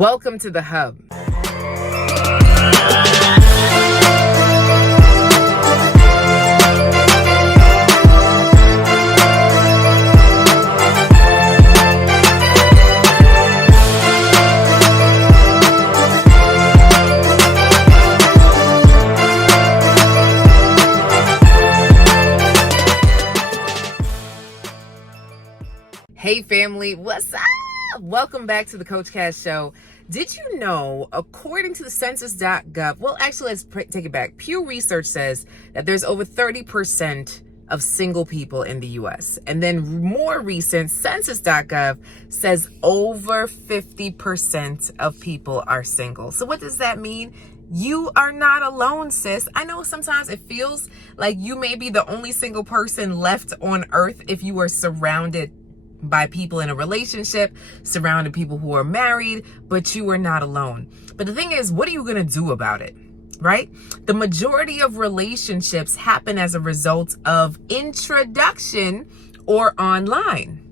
Welcome to the Hub. Hey family, what's up? Welcome back to the Coach Cass Show. Did you know, according to the census.gov, well, actually, let's take it back. Pew Research says that there's over 30% of single people in the U.S. And then more recent, census.gov says over 50% of people are single. So what does that mean? You are not alone, sis. I know sometimes it feels like you may be the only single person left on earth if you are surrounded by people in a relationship, surrounded people who are married, but you are not alone. But the thing is, what are you going to do about it, right? The majority of relationships happen as a result of introduction or online.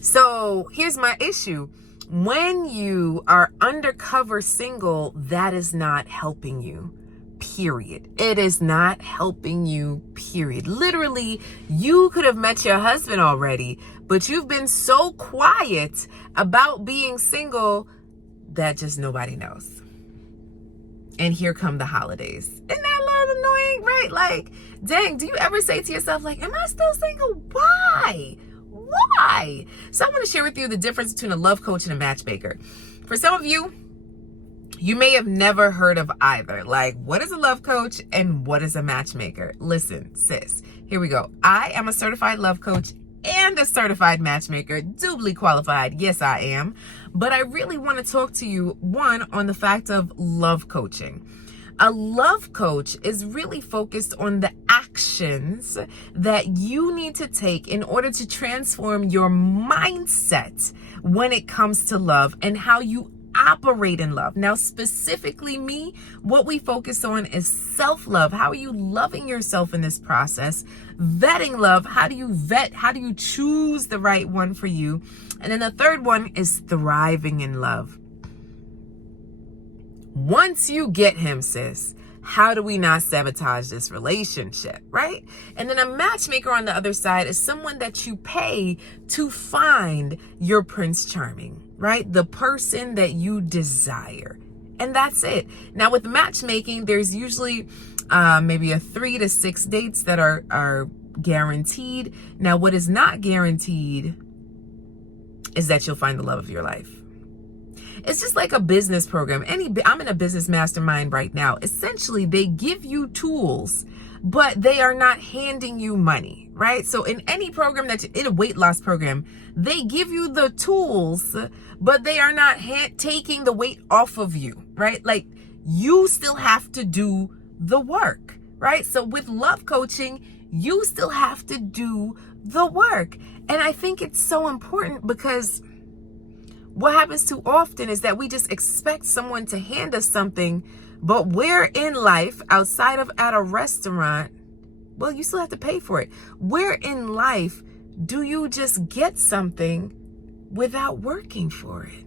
So here's my issue. When you are undercover single, that is not helping you. Period. It is not helping you, period. Literally, you could have met your husband already, but you've been so quiet about being single that just nobody knows. And here come the holidays. Isn't that a little annoying, right? Like, dang, do you ever say to yourself, like, am I still single? Why? Why? So I want to share with you the difference between a love coach and a matchmaker. For some of you, you may have never heard of either. Like, what is a love coach and what is a matchmaker? Listen, sis, here we go. I am a certified love coach and a certified matchmaker, doubly qualified. Yes, I am. But I really want to talk to you, one, on the fact of love coaching. A love coach is really focused on the actions that you need to take in order to transform your mindset when it comes to love and how you operate in love. Now, specifically me, what we focus on is self-love. How are you loving yourself in this process? Vetting love. How do you vet? How do you choose the right one for you? And then the third one is thriving in love. Once you get him, sis, how do we not sabotage this relationship, right? And then a matchmaker on the other side is someone that you pay to find your Prince Charming, right? The person that you desire. And that's it. Now with matchmaking, there's usually maybe 3 to 6 dates that are guaranteed. Now what is not guaranteed is that you'll find the love of your life. It's just like a business program. I'm in a business mastermind right now. Essentially, they give you tools, but they are not handing you money, right? So in any program in a weight loss program, they give you the tools, but they are not taking the weight off of you, right? Like you still have to do the work, right? So with love coaching, you still have to do the work. And I think it's so important because what happens too often is that we just expect someone to hand us something, but where in life, outside of at a restaurant, well, you still have to pay for it. Where in life do you just get something without working for it?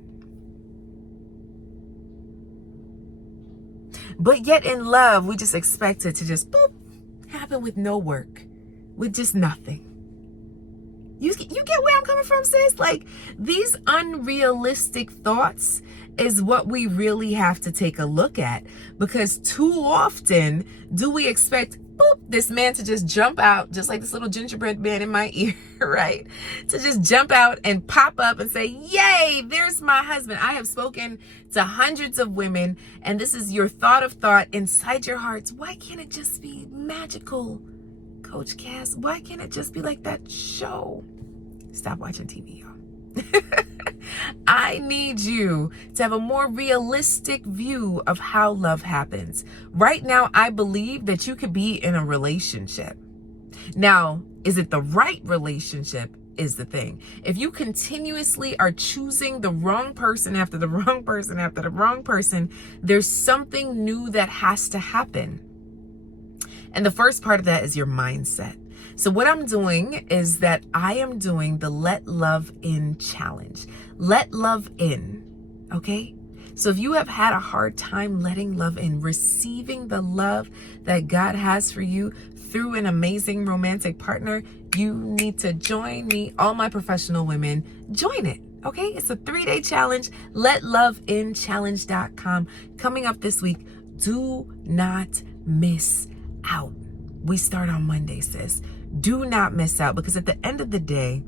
But yet in love, we just expect it to just boop, happen with no work, with just nothing. You get where I'm coming from, sis? Like, these unrealistic thoughts is what we really have to take a look at, because too often do we expect this man to just jump out, just like this little gingerbread man in my ear, right? To just jump out and pop up and say, yay, there's my husband. I have spoken to hundreds of women, and this is your thought inside your hearts. Why can't it just be magical, Coach Cass? Why can't it just be like that show? Stop watching TV, y'all. I need you to have a more realistic view of how love happens. Right now, I believe that you could be in a relationship. Now, is it the right relationship is the thing. If you continuously are choosing the wrong person after the wrong person after the wrong person, there's something new that has to happen. And the first part of that is your mindset. So what I'm doing is that I am doing the Let Love In challenge. Let love in, okay? So if you have had a hard time letting love in, receiving the love that God has for you through an amazing romantic partner, you need to join me. All my professional women, join it. Okay, it's a 3-day challenge. LetLoveInChallenge.com. Coming up this week. Do not miss out. We start on Monday, sis. Do not miss out, because at the end of the day,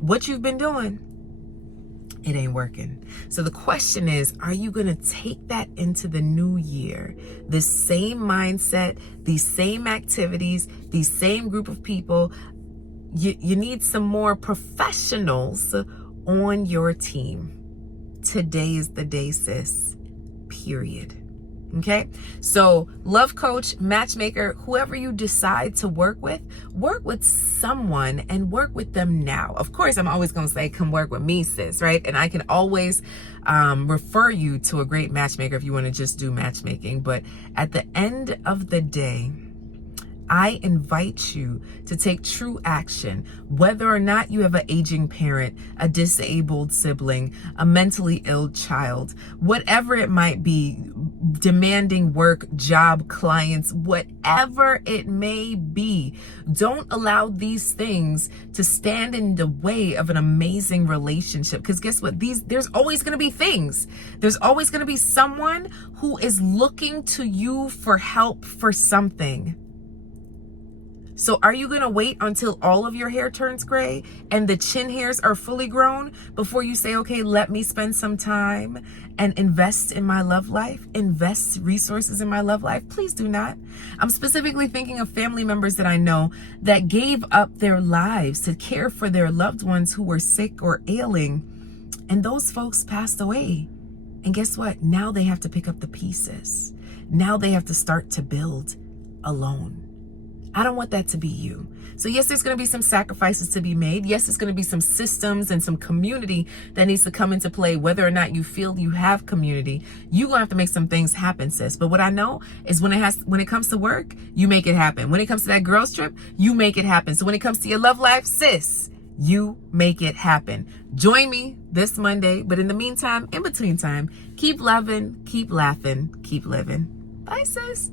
what you've been doing, it ain't working. So the question is, are you going to take that into the new year? The same mindset, these same activities, these same group of people. You need some more professionals on your team. Today is the day, sis. Period. Okay? So love coach, matchmaker, whoever you decide to work with someone and work with them now. Of course, I'm always going to say, come work with me, sis, right? And I can always refer you to a great matchmaker if you want to just do matchmaking. But at the end of the day, I invite you to take true action, whether or not you have an aging parent, a disabled sibling, a mentally ill child, whatever it might be, demanding work, job, clients, whatever it may be. Don't allow these things to stand in the way of an amazing relationship. Because guess what? There's always going to be things. There's always going to be someone who is looking to you for help for something. So are you going to wait until all of your hair turns gray and the chin hairs are fully grown before you say, okay, let me spend some time and invest in my love life, invest resources in my love life? Please do not. I'm specifically thinking of family members that I know that gave up their lives to care for their loved ones who were sick or ailing. And those folks passed away. And guess what? Now they have to pick up the pieces. Now they have to start to build alone. I don't want that to be you. So yes, there's going to be some sacrifices to be made. Yes, there's going to be some systems and some community that needs to come into play. Whether or not you feel you have community, you're going to have to make some things happen, sis. But what I know is when it comes to work, you make it happen. When it comes to that girls trip, you make it happen. So when it comes to your love life, sis, you make it happen. Join me this Monday. But in the meantime, in between time, keep loving, keep laughing, keep living. Bye, sis.